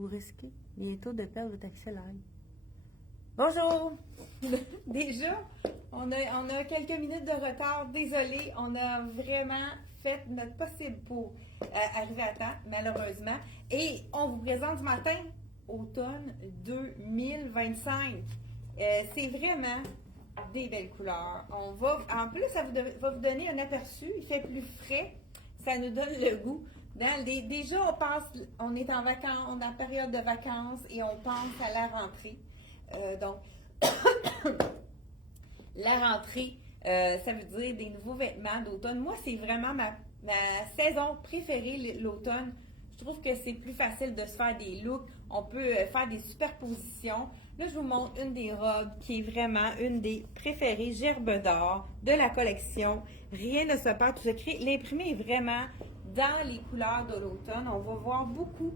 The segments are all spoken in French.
Vous risquez bientôt de perdre votre accès live. Bonjour! Déjà, on a quelques minutes de retard. Désolé, on a vraiment fait notre possible pour arriver à temps, malheureusement. Et on vous présente ce matin automne 2025. C'est vraiment des belles couleurs. En plus, ça va vous donner un aperçu. Il fait plus frais. Ça nous donne le goût. Déjà, on est en vacances, on est en période de vacances et on pense à la rentrée. Donc, la rentrée, ça veut dire des nouveaux vêtements d'automne. Moi, c'est vraiment ma saison préférée, l'automne. Je trouve que c'est plus facile de se faire des looks. On peut faire des superpositions. Là, je vous montre une des robes qui est vraiment une des préférées, Gerbe d'or, de la collection. Rien ne se perd, tout se crée. L'imprimé est vraiment dans les couleurs de l'automne. On va voir beaucoup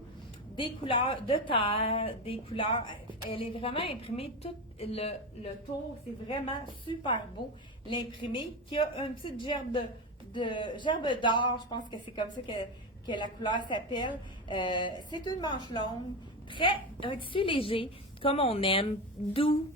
des couleurs de terre, des couleurs. Elle est vraiment imprimée tout le tour. C'est vraiment super beau. L'imprimé qui a une petite gerbe gerbe d'or. Je pense que c'est comme ça que la couleur s'appelle. C'est une manche longue, un tissu léger, comme on aime, doux,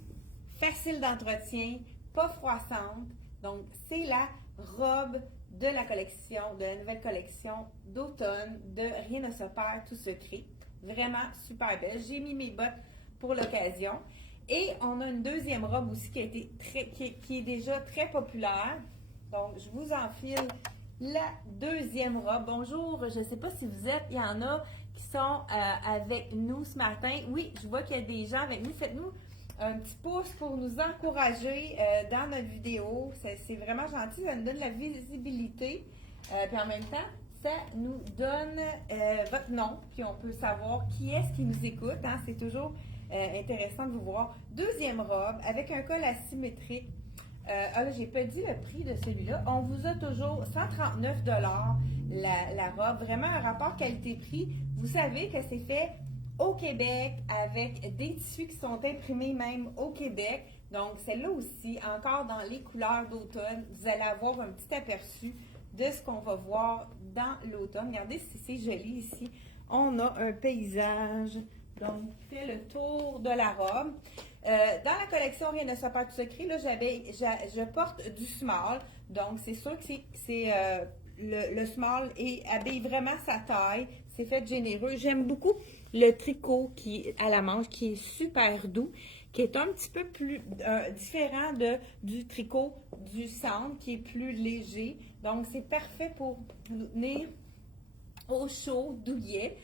facile d'entretien, pas froissante. Donc, c'est la robe de la collection, de la nouvelle collection d'automne de Rien ne se perd, tout se crée. Vraiment super belle. J'ai mis mes bottes pour l'occasion. Et on a une deuxième robe aussi qui est déjà très populaire. Donc, je vous enfile la deuxième robe. Bonjour, je ne sais pas si vous êtes, il y en a qui sont avec nous ce matin. Oui, je vois qu'il y a des gens avec nous. Faites-nous un petit pouce pour nous encourager dans notre vidéo. C'est vraiment gentil, ça nous donne la visibilité. Puis en même temps, ça nous donne votre nom, puis on peut savoir qui est-ce qui nous écoute. Hein? C'est toujours intéressant de vous voir. Deuxième robe avec un col asymétrique. Là, j'ai pas dit le prix de celui-là. On vous a toujours 139 la robe. Vraiment un rapport qualité-prix. Vous savez que c'est fait au Québec avec des tissus qui sont imprimés même au Québec. Donc, celle-là aussi, encore dans les couleurs d'automne, vous allez avoir un petit aperçu de ce qu'on va voir dans l'automne. Regardez si c'est joli ici. On a un paysage, donc, qui fait le tour de la robe. Dans la collection Rien ne se perd, tout se crée, là, je porte du small. Donc, c'est sûr que le small habille vraiment sa taille. C'est fait généreux. J'aime beaucoup le tricot qui à la manche, qui est super doux, qui est un petit peu plus différent du tricot du centre, qui est plus léger. Donc, c'est parfait pour vous tenir au chaud, douillet.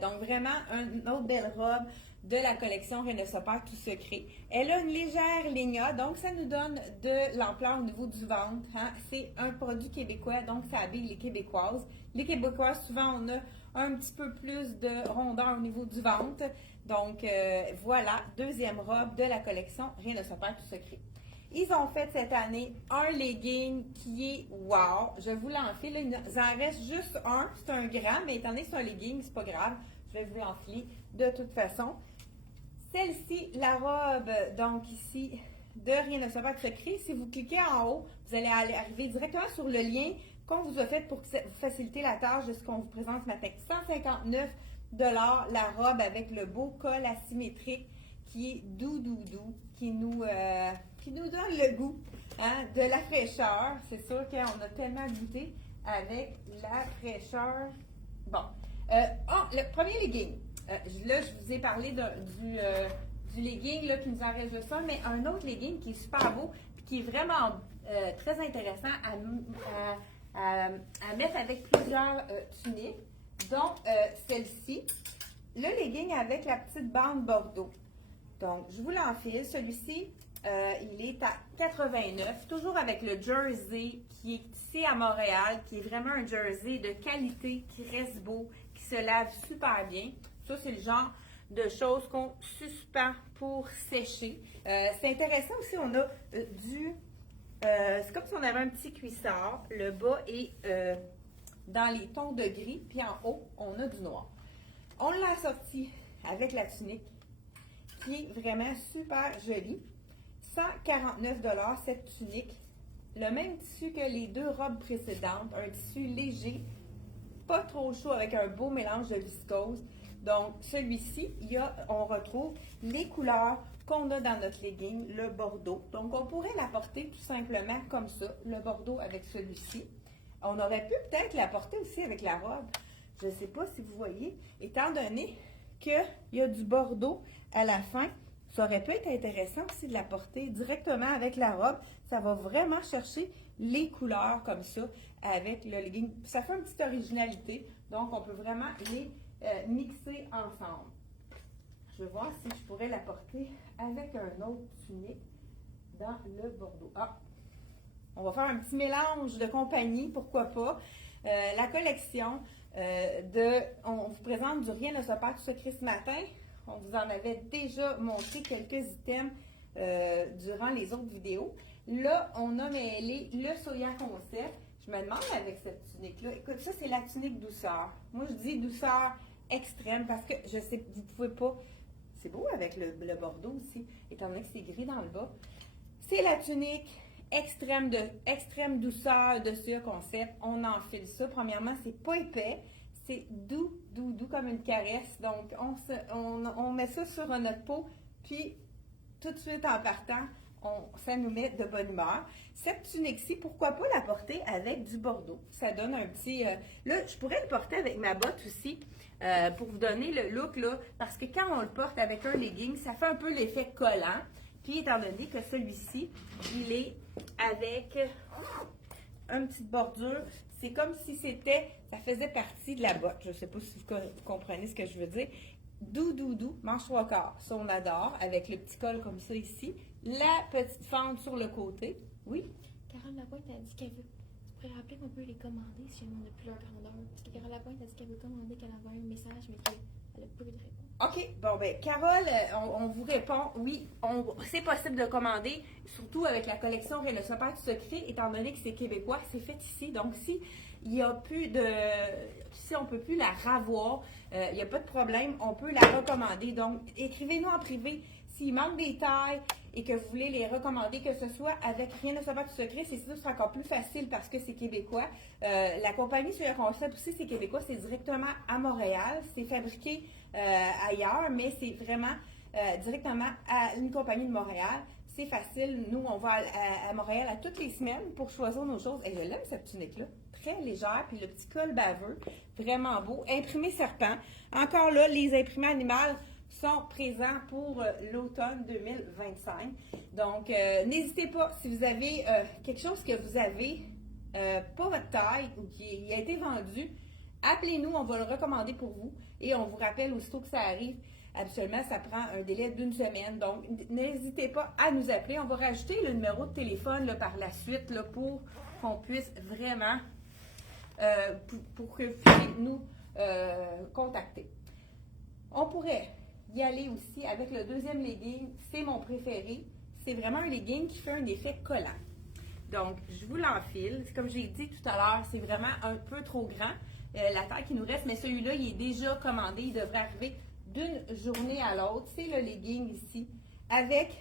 Donc, vraiment, une autre belle robe de la collection Rien ne se perd, tout se crée. Elle a une légère lignade, donc ça nous donne de l'ampleur au niveau du ventre. Hein? C'est un produit québécois, donc ça habille les Québécoises. Les Québécoises, souvent, on a un petit peu plus de rondeur au niveau du ventre. Donc, voilà, deuxième robe de la collection Rien ne se perd, tout se crée. Ils ont fait cette année un legging qui est wow. Je vous l'enfile. Il en reste juste un. C'est un grand, mais étant donné que c'est un legging, c'est pas grave. Je vais vous l'enfiler de toute façon. Celle-ci, la robe, donc ici, de Rien ne se perd, tout se crée. Si vous cliquez en haut, vous allez arriver directement sur le lien qu'on vous a fait pour vous faciliter la tâche de ce qu'on vous présente ce matin. 159 la robe avec le beau col asymétrique qui est doux, qui nous donne le goût hein, de la fraîcheur. C'est sûr qu'on a tellement goûté avec la fraîcheur. Bon. Le premier legging. Là, je vous ai parlé du legging là, qui nous en reste juste un, mais un autre legging qui est super beau et qui est vraiment très intéressant à mettre avec plusieurs tuniques, dont celle-ci. Le legging avec la petite bande bordeaux. Donc, je vous l'enfile. Celui-ci, il est à 89, toujours avec le jersey qui est ici à Montréal, qui est vraiment un jersey de qualité, qui reste beau, qui se lave super bien. Ça, c'est le genre de choses qu'on suspend pour sécher. C'est intéressant aussi, on a c'est comme si on avait un petit cuissard. Le bas est dans les tons de gris, puis en haut, on a du noir. On l'a sorti avec la tunique, qui est vraiment super jolie. 149 cette tunique. Le même tissu que les deux robes précédentes. Un tissu léger, pas trop chaud avec un beau mélange de viscose. Donc, celui-ci, on retrouve les couleurs qu'on a dans notre legging, le bordeaux. Donc, on pourrait l'apporter tout simplement comme ça, le bordeaux avec celui-ci. On aurait pu peut-être l'apporter aussi avec la robe. Je ne sais pas si vous voyez, étant donné qu'il y a du bordeaux à la fin, ça aurait pu être intéressant aussi de la porter directement avec la robe. Ça va vraiment chercher les couleurs comme ça avec le legging. Ça fait une petite originalité, donc on peut vraiment les mixer ensemble. Je vais voir si je pourrais la porter avec un autre tunique dans le bordeaux. Ah! On va faire un petit mélange de compagnie, pourquoi pas. La collection on vous présente du Rien ne se perd tout secret ce matin. On vous en avait déjà montré quelques items durant les autres vidéos. Là, on a mêlé le Soya Concept. Je me demande avec cette tunique-là, écoute, ça c'est la tunique douceur. Moi, je dis douceur extrême parce que je sais, vous pouvez pas. C'est beau avec le bordeaux aussi, étant donné que c'est gris dans le bas. C'est la tunique extrême douceur de Soya Concept. On enfile ça. Premièrement, c'est pas épais. C'est doux comme une caresse. Donc, on met ça sur notre peau, puis tout de suite en partant, ça nous met de bonne humeur. Cette tunique-ci, pourquoi pas la porter avec du bordeaux? Ça donne un petit... là, je pourrais le porter avec ma botte aussi, pour vous donner le look, là, parce que quand on le porte avec un legging, ça fait un peu l'effet collant. Puis, étant donné que celui-ci, il est avec une petite bordure, c'est comme si ça faisait partie de la botte. Je ne sais pas si vous comprenez ce que je veux dire. Doux, manche 3/4. Ça, on adore, avec le petit col comme ça ici. La petite fente sur le côté. Oui? Carole Lapointe a dit qu'elle veut. Tu pourrais rappeler qu'on peut les commander si on n'a plus leur grandeur. Parce que Carole Lapointe a dit qu'elle veut commander, qu'elle envoie un message, mais qu'elle n'a pas eu de réponse. OK. Bon, ben Carole, on vous répond. Oui, c'est possible de commander, surtout avec la collection Rien ne se perd tout secret, étant donné que c'est québécois, c'est fait ici. Donc, si on ne peut plus la ravoir, il n'y a pas de problème, on peut la recommander. Donc, écrivez-nous en privé s'il manque des tailles et que vous voulez les recommander, que ce soit avec Rien ne se perd tout secret, c'est sûr, c'est encore plus facile parce que c'est québécois. La compagnie Soya Concept aussi, c'est québécois, c'est directement à Montréal. C'est fabriqué ailleurs, mais c'est vraiment directement à une compagnie de Montréal. C'est facile. Nous, on va à Montréal à toutes les semaines pour choisir nos choses. Et je l'aime, cette tunique-là. Très légère. Puis le petit col baveux. Vraiment beau. Imprimé serpent. Encore là, les imprimés animaux sont présents pour l'automne 2025. Donc, n'hésitez pas. Si vous avez quelque chose que vous avez pas votre taille ou qui a été vendu, appelez-nous. On va le recommander pour vous. Et on vous rappelle aussitôt que ça arrive. Habituellement, ça prend un délai d'1 semaine. Donc, n'hésitez pas à nous appeler. On va rajouter le numéro de téléphone là, par la suite là, pour qu'on puisse vraiment, pour que vous puissiez nous contacter. On pourrait y aller aussi avec le deuxième legging. C'est mon préféré. C'est vraiment un legging qui fait un effet collant. Donc, je vous l'enfile. Comme j'ai dit tout à l'heure, c'est vraiment un peu trop grand. La taille qui nous reste, mais celui-là, il est déjà commandé. Il devrait arriver d'une journée à l'autre. C'est le legging ici, avec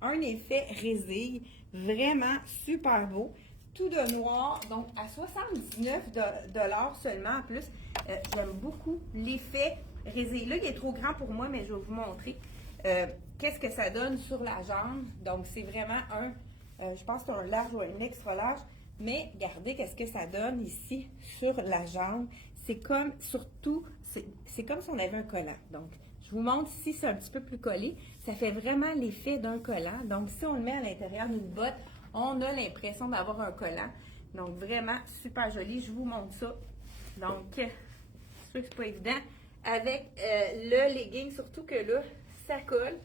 un effet résille, vraiment super beau. Tout de noir, donc à 79 $ seulement. En plus, j'aime beaucoup l'effet résille. Là, il est trop grand pour moi, mais je vais vous montrer qu'est-ce que ça donne sur la jambe. Donc, c'est vraiment je pense que c'est un large ou un extra large. Mais regardez qu'est-ce que ça donne ici sur la jambe. C'est comme, surtout, c'est comme si on avait un collant. Donc, je vous montre ici, c'est un petit peu plus collé. Ça fait vraiment l'effet d'un collant. Donc, si on le met à l'intérieur d'une botte, on a l'impression d'avoir un collant. Donc, vraiment super joli. Je vous montre ça. Donc, c'est sûr que c'est pas évident. Avec le legging, surtout que là, ça colle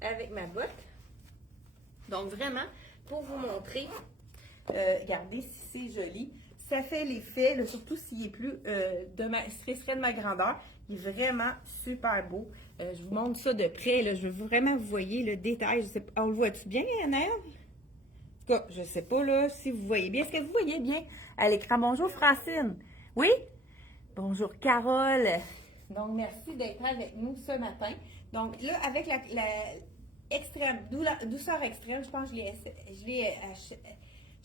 avec ma botte. Donc, vraiment, pour vous montrer, regardez si c'est joli. Ça fait l'effet, là, surtout s'il est plus serait de ma grandeur. Il est vraiment super beau. Je vous montre ça de près. Là. Je veux vraiment vous voyez le détail. Je sais pas, on le voit-tu bien, Annelle? En tout cas, je ne sais pas là, si vous voyez bien. Est-ce que vous voyez bien à l'écran? Bonjour Francine. Oui? Bonjour Carole. Donc, merci d'être avec nous ce matin. Donc, là, avec la douceur extrême, je pense que je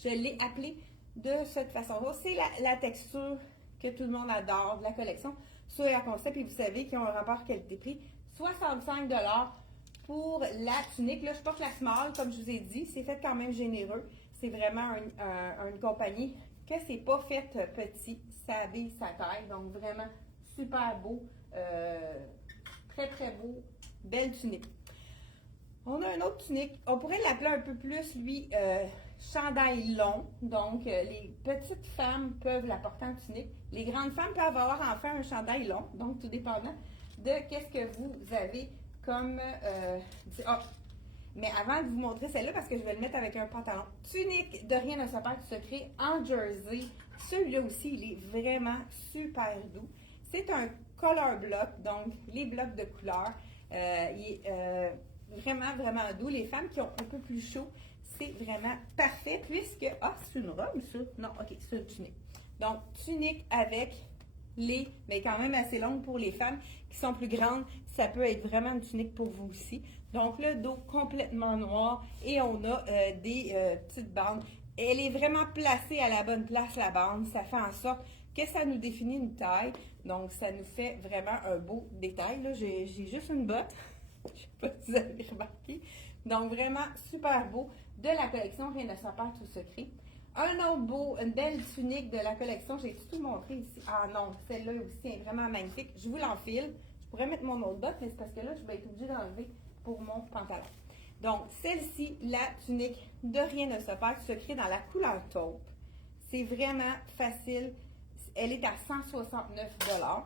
l'ai appelé de cette façon-là. C'est la texture que tout le monde adore de la collection. sur Air Concept et vous savez qu'ils ont un rapport qualité-prix. 65 $ pour la tunique. Là, je porte la small, comme je vous ai dit. C'est fait quand même généreux. C'est vraiment une compagnie que c'est pas fait petit. Ça habille sa taille. Donc, vraiment super beau. Très, très beau. Belle tunique. On a une autre tunique. On pourrait l'appeler un peu plus, lui, chandail long. Donc, les petites femmes peuvent la porter en tunique. Les grandes femmes peuvent avoir enfin un chandail long. Donc, tout dépendant de qu'est-ce que vous avez comme... Mais avant de vous montrer celle-là, parce que je vais le mettre avec un pantalon. Tunique de rien ne se perd du secret en jersey. Celui-là aussi, il est vraiment super doux. C'est un color block, donc les blocs de couleur. Il est vraiment, vraiment doux. Les femmes qui ont un peu plus chaud, c'est vraiment parfait puisque... Ah, c'est une robe, ça? Non, OK, c'est une tunique. Donc, tunique avec mais quand même assez longue pour les femmes qui sont plus grandes. Ça peut être vraiment une tunique pour vous aussi. Donc, le dos complètement noir et on a des petites bandes. Elle est vraiment placée à la bonne place, la bande. Ça fait en sorte que ça nous définit une taille. Donc, ça nous fait vraiment un beau détail. Là, j'ai juste une botte. Je ne sais pas si vous avez remarqué. Donc, vraiment super beau de la collection Rien ne s'en perd tout secret. Un autre beau, une belle tunique de la collection. J'ai tout montré ici. Ah non, celle-là aussi est vraiment magnifique. Je vous l'enfile. Je pourrais mettre mon autre botte, mais c'est parce que là, je vais être obligée d'enlever pour mon pantalon. Donc, celle-ci, la tunique de Rien ne se perd du secret dans la couleur taupe. C'est vraiment facile. Elle est à 169 $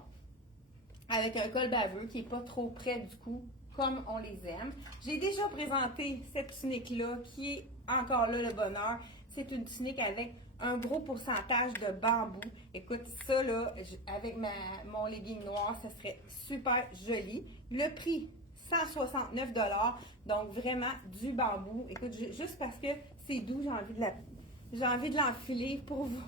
avec un col baveux qui n'est pas trop près du cou, comme on les aime. J'ai déjà présenté cette tunique-là qui est encore là le bonheur. C'est une tunique avec un gros pourcentage de bambou. Écoute, ça là, avec mon legging noir, ça serait super joli. Le prix, 169 $. Donc vraiment du bambou. Écoute, juste parce que c'est doux, j'ai envie de l'enfiler pour vous.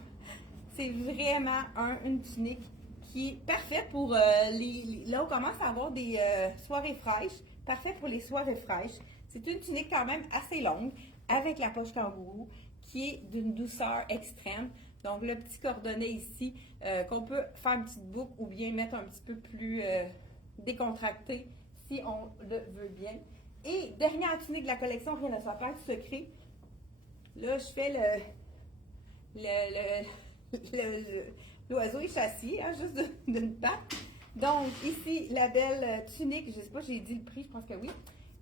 C'est vraiment une tunique qui est parfaite pour là on commence à avoir des soirées fraîches. Parfait pour les soirées fraîches. C'est une tunique quand même assez longue avec la poche kangourou qui est d'une douceur extrême. Donc, le petit cordonnet ici, qu'on peut faire une petite boucle ou bien mettre un petit peu plus décontracté si on le veut bien. Et dernière tunique de la collection, Rien ne se perd du secret. Là, je fais l'oiseau est châssis, hein, juste d'une patte. Donc, ici, la belle tunique, je ne sais pas, j'ai dit le prix, je pense que oui.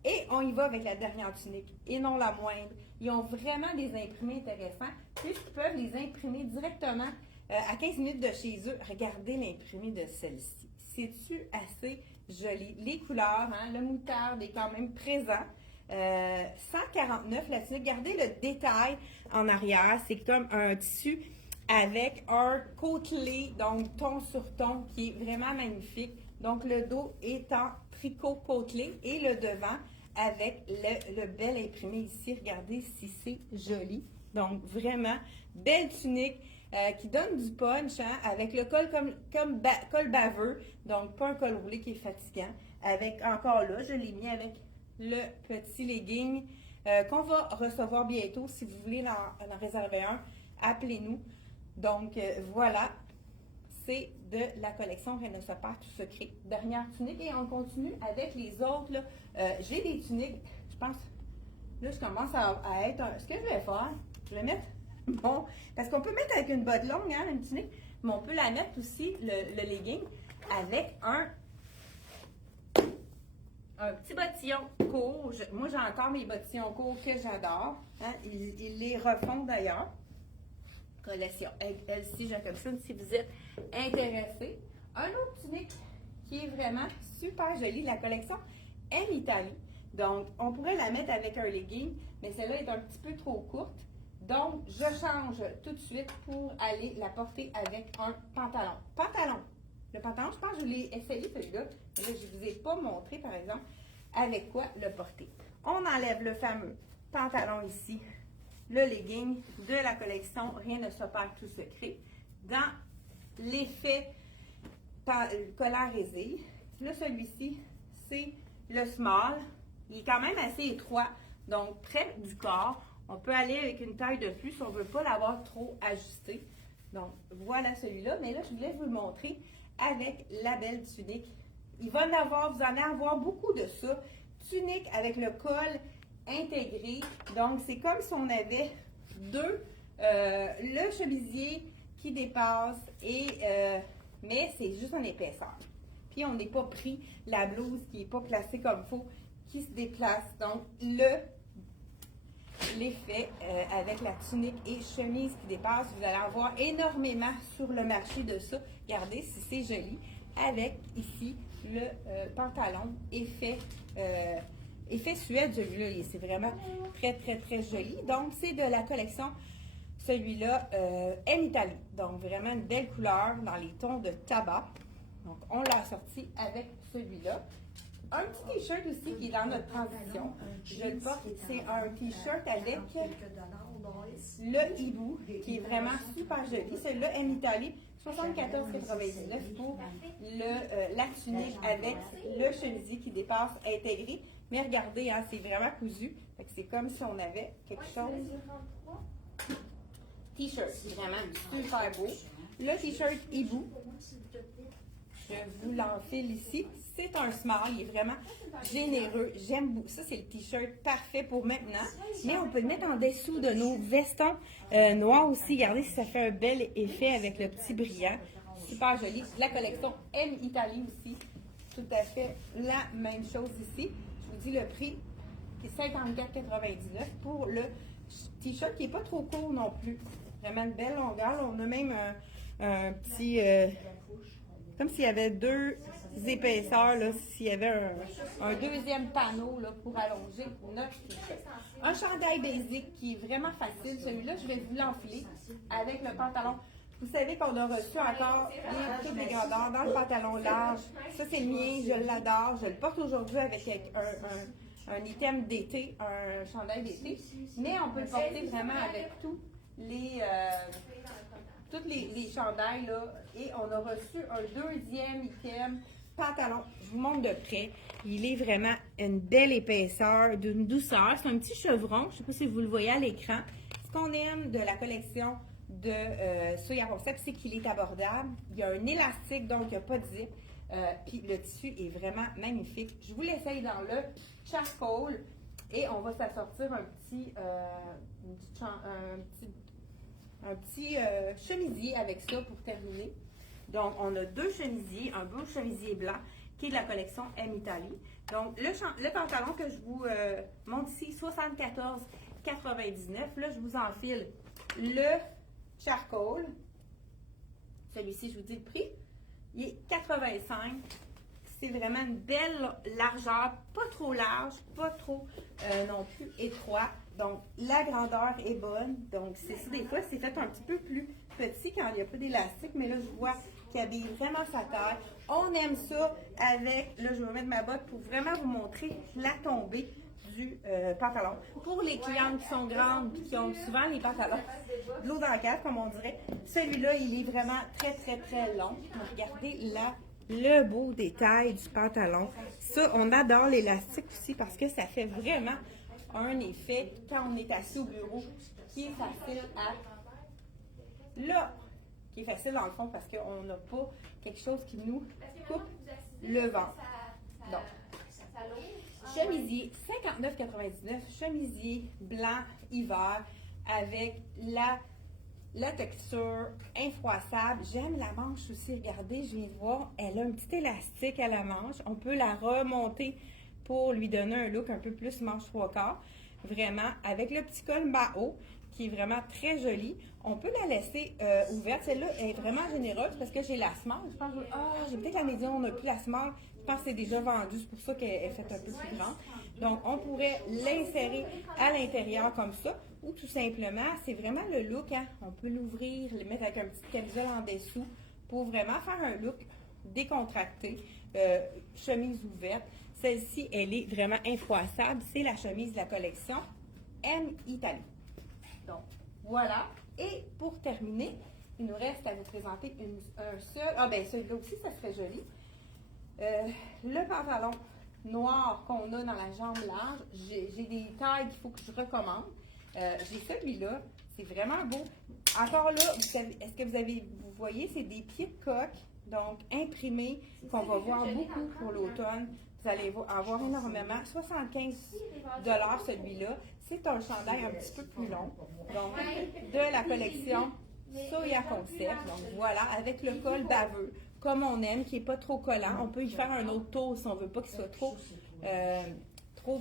Et on y va avec la dernière tunique, et non la moindre. Ils ont vraiment des imprimés intéressants, puisqu'ils peuvent les imprimer directement à 15 minutes de chez eux. Regardez l'imprimé de celle-ci. C'est-tu assez joli? Les couleurs, hein, le moutarde est quand même présent. 149 la tunique. Regardez le détail en arrière. C'est comme un tissu avec un côtelé, donc ton sur ton, qui est vraiment magnifique. Donc, le dos est en tricot côtelé et le devant avec le bel imprimé ici. Regardez si c'est joli. Donc, vraiment, belle tunique qui donne du punch, hein, avec le col col baveux. Donc, pas un col roulé qui est fatigant. Avec, encore là, je l'ai mis avec le petit legging qu'on va recevoir bientôt. Si vous voulez en réserver un, appelez-nous. Donc, voilà, c'est de la collection Rien ne se perd tout secret. Dernière tunique et on continue avec les autres. Là. J'ai des tuniques, je pense, là, je commence à être... Ce que je vais faire, je vais mettre... Bon, parce qu'on peut mettre avec une botte longue, hein, une tunique, mais on peut la mettre aussi, le legging, avec un petit bottillon court. Moi, j'ai encore mes bottillons courts que j'adore. Hein, ils les refont d'ailleurs. Collection Elsie Jacobson, si vous êtes intéressé. Un autre tunique qui est vraiment super jolie de la collection M Italie. Donc, on pourrait la mettre avec un legging, mais celle-là est un petit peu trop courte. Donc, je change tout de suite pour aller la porter avec un pantalon. Le pantalon, je pense que je l'ai essayé celui-là, mais là, je ne vous ai pas montré, par exemple, avec quoi le porter. On enlève le fameux pantalon ici, le legging de la collection Rien ne se perd tout secret, dans l'effet collant résille. Là, celui-ci, c'est le small. Il est quand même assez étroit, donc près du corps. On peut aller avec une taille de plus si on ne veut pas l'avoir trop ajusté. Donc, voilà celui-là. Mais là, je voulais vous le montrer avec la belle tunique. Vous en avoir beaucoup de ça. Tunique avec le col intégré. Donc, c'est comme si on avait le chemisier qui dépasse, mais c'est juste en épaisseur. Puis, on n'est pas pris la blouse qui n'est pas placée comme il faut, qui se déplace. Donc, l'effet avec la tunique et chemise qui dépasse, vous allez avoir énormément sur le marché de ça. Regardez si c'est joli. Avec ici le pantalon effet suède, celui-là, c'est vraiment très, très, très joli. Donc, c'est de la collection, celui-là, M Italie. Donc, vraiment une belle couleur dans les tons de tabac. Donc, on l'a sorti avec celui-là. Un petit t-shirt aussi qui est dans notre transition. Je le porte, c'est un t-shirt avec le hibou qui est vraiment super joli. C'est le M Italie, 74,99 pour la tunique avec le chemisier qui dépasse intégré. Mais regardez, hein, c'est vraiment cousu. C'est comme si on avait quelque chose. T-shirt, vraiment super beau. Le t-shirt hibou. Je vous l'enfile ici. C'est un small, il est vraiment généreux. J'aime beaucoup. Ça, c'est le t-shirt parfait pour maintenant. Mais on peut le mettre en dessous de nos vestons noirs aussi. Regardez si ça fait un bel effet avec le petit brillant. Super joli. La collection M Italie aussi. Tout à fait la même chose ici. Je vous dis le prix, c'est 54,99 pour le t-shirt qui n'est pas trop court non plus. Vraiment une belle longueur. On a même un petit... comme s'il y avait deux épaisseurs, là, s'il y avait un deuxième panneau là, pour allonger notre t-shirt. Un chandail basique qui est vraiment facile. Celui-là, je vais vous l'enfiler avec le pantalon. Vous savez qu'on a reçu encore toutes les grandeurs dans le pantalon large. Ça, c'est le mien, je l'adore. Je le porte aujourd'hui avec un item d'été, un chandail d'été. Mais on peut le porter vraiment avec tous les chandails, là, et on a reçu un deuxième item, pantalon. Je vous montre de près. Il est vraiment une belle épaisseur, d'une douceur. C'est un petit chevron. Je ne sais pas si vous le voyez à l'écran. Ce qu'on aime de la collection de Soya Concept, c'est qu'il est abordable. Il y a un élastique, donc il n'y a pas de zip. Puis le tissu est vraiment magnifique. Je vous l'essaye dans le charcoal et on va s'assortir un petit chemisier avec ça pour terminer. Donc, on a deux chemisiers, un beau chemisier blanc qui est de la collection M Italie. Donc, le pantalon que je vous montre ici, 74,99. Là, je vous enfile le charcoal. Celui-ci, je vous dis le prix. Il est 85. C'est vraiment une belle largeur, pas trop large, pas trop non plus étroit. Donc, la grandeur est bonne. Donc, c'est ça, des fois, c'est fait un petit peu plus petit quand il n'y a pas d'élastique, mais là, je vois qu'il habille vraiment sa taille. On aime ça avec, là, je vais mettre ma botte pour vraiment vous montrer la tombée du pantalon. Pour les clientes qui sont grandes et qui ont souvent les pantalons de l'eau dans la cave, comme on dirait, celui-là, il est vraiment très, très, très long. Donc, regardez là. Le beau détail du pantalon. Ça, on adore l'élastique aussi parce que ça fait vraiment un effet quand on est assis au bureau qui est facile qui est facile dans le fond parce qu'on n'a pas quelque chose qui nous coupe le ventre. Donc, chemisier 59,99, chemisier blanc hiver avec la texture infroissable. J'aime la manche aussi. Regardez, je viens de voir, elle a un petit élastique à la manche. On peut la remonter pour lui donner un look un peu plus manche 3/4. Vraiment, avec le petit col bas haut, qui est vraiment très joli. On peut la laisser ouverte. Celle-là est vraiment généreuse parce que j'ai la small. Je pense que j'ai peut-être la médium, on n'a plus la small. Je pense que c'est déjà vendu, c'est pour ça qu'elle est faite un peu plus grande. Donc, on pourrait l'insérer à l'intérieur comme ça. Ou tout simplement, c'est vraiment le look, hein? On peut l'ouvrir, le mettre avec un petit camisole en dessous pour vraiment faire un look décontracté, chemise ouverte. Celle-ci, elle est vraiment infroissable. C'est la chemise de la collection M Italie. Donc, voilà. Et pour terminer, il nous reste à vous présenter un seul. Ah, ben celui-là aussi, ça serait joli. Le pantalon noir qu'on a dans la jambe large. J'ai des tailles qu'il faut que je recommande. J'ai celui-là. C'est vraiment beau. Encore là, est-ce que vous voyez, c'est des pieds de coque donc imprimé, qu'on va voir beaucoup pour l'automne. Vous allez avoir énormément. 75 $ celui-là. C'est un chandail un petit peu plus long. Donc, de la collection Soya Concept. Donc, voilà, avec le col baveux, comme on aime, qui n'est pas trop collant. On peut y faire un autre tour si on ne veut pas qu'il soit trop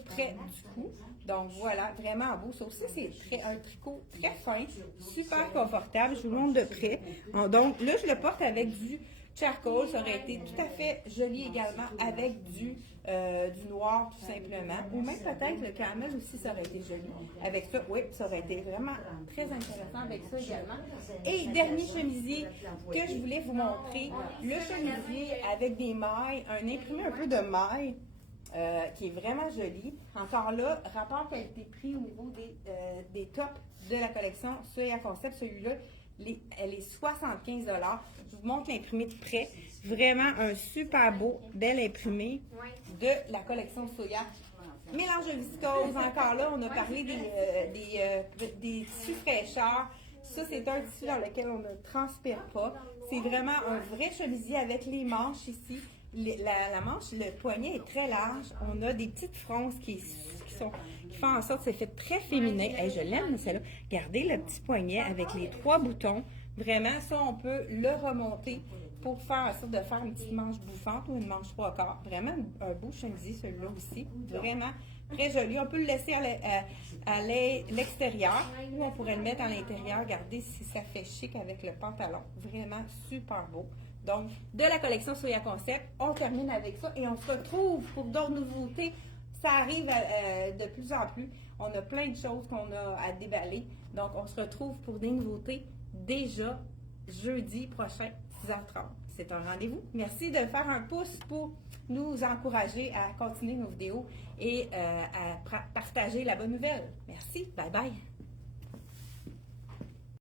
près du cou. Donc, voilà, vraiment beau. Ça aussi, c'est un tricot très fin, super confortable. Je vous le montre de près. Donc, là, je le porte avec du charcoal, ça aurait été tout à fait joli également avec du noir tout simplement. Ou même peut-être le caramel aussi, ça aurait été joli. Avec ça, oui, ça aurait été vraiment très intéressant avec ça également. Et dernier chemisier que je voulais vous montrer, le chemisier avec des mailles, un imprimé un peu de mailles. Qui est vraiment joli. Encore là, rapport qualité-prix au niveau des tops de la collection Soya Concept. Celui-là, elle est 75 $. Je vous montre l'imprimé de près. Vraiment un super beau, bel imprimé de la collection Soya. Mélange de viscose. Encore là, on a parlé des tissus fraîcheurs. Ça, c'est un tissu dans lequel on ne transpire pas. C'est vraiment un vrai chemisier avec les manches ici. La manche, le poignet est très large. On a des petites fronces qui font en sorte que c'est fait très féminin. Hey, je l'aime, celle-là. Regardez le petit poignet avec les 3 boutons. Vraiment, ça, on peut le remonter pour faire en sorte de faire une petite manche bouffante ou une manche 3/4. Vraiment un beau chemisier, celui-là aussi. Vraiment très joli. On peut le laisser à l'extérieur ou on pourrait le mettre à l'intérieur. Regardez si ça fait chic avec le pantalon. Vraiment super beau. Donc, de la collection Soya Concept, on termine avec ça et on se retrouve pour d'autres nouveautés. Ça arrive de plus en plus. On a plein de choses qu'on a à déballer. Donc, on se retrouve pour des nouveautés déjà jeudi prochain, 6h30. C'est un rendez-vous. Merci de faire un pouce pour nous encourager à continuer nos vidéos et à partager la bonne nouvelle. Merci. Bye bye.